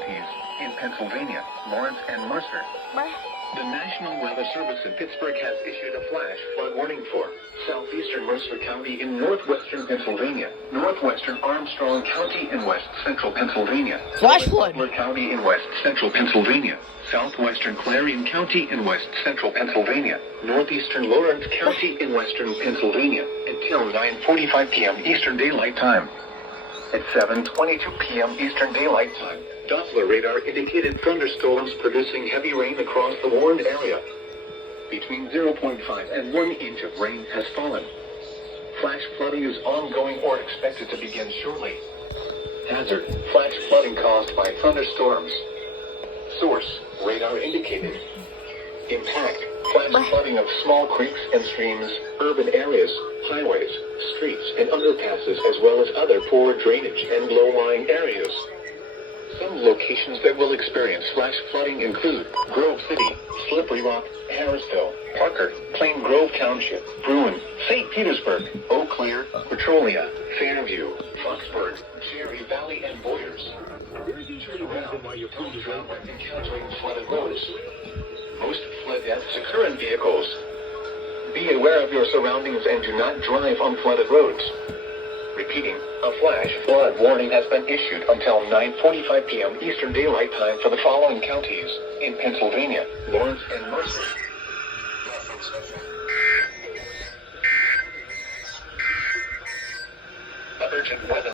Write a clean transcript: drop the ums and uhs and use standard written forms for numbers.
counties in Pennsylvania, Lawrence and Mercer. The National Weather Service in Pittsburgh has issued a flash flood warning for southeastern Mercer County in northwestern Pennsylvania, northwestern Armstrong County in west central Pennsylvania, Flash flood. Butler County in west central Pennsylvania, southwestern Clarion County in west central Pennsylvania, northeastern Lawrence County in western Pennsylvania, until 9:45 p.m. Eastern Daylight Time. At 7:22 p.m. Eastern Daylight Time, Doppler radar indicated thunderstorms producing heavy rain across the warned area. Between 0.5 and 1 inch of rain has fallen. Flash flooding is ongoing or expected to begin shortly. Hazard: flash flooding caused by thunderstorms. Source: radar indicated. Impact: flash flooding of small creeks and streams, urban areas, highways, streets, and underpasses, as well as other poor drainage and low-lying areas. Some locations that will experience flash flooding include Grove City, Slippery Rock, Harrisville, Parker, Plain Grove Township, Bruin, St. Petersburg, Eau Claire, Petrolia, Fairview, Foxburg, Cherry Valley, and Boyers. Turn around when encountering flooded roads. Most flood deaths occur in vehicles. Be aware of your surroundings and do not drive on flooded roads. Repeating, a flash flood warning has been issued until 9:45 p.m. Eastern Daylight Time for the following counties in Pennsylvania, Lawrence and Mercer. Urgent weather.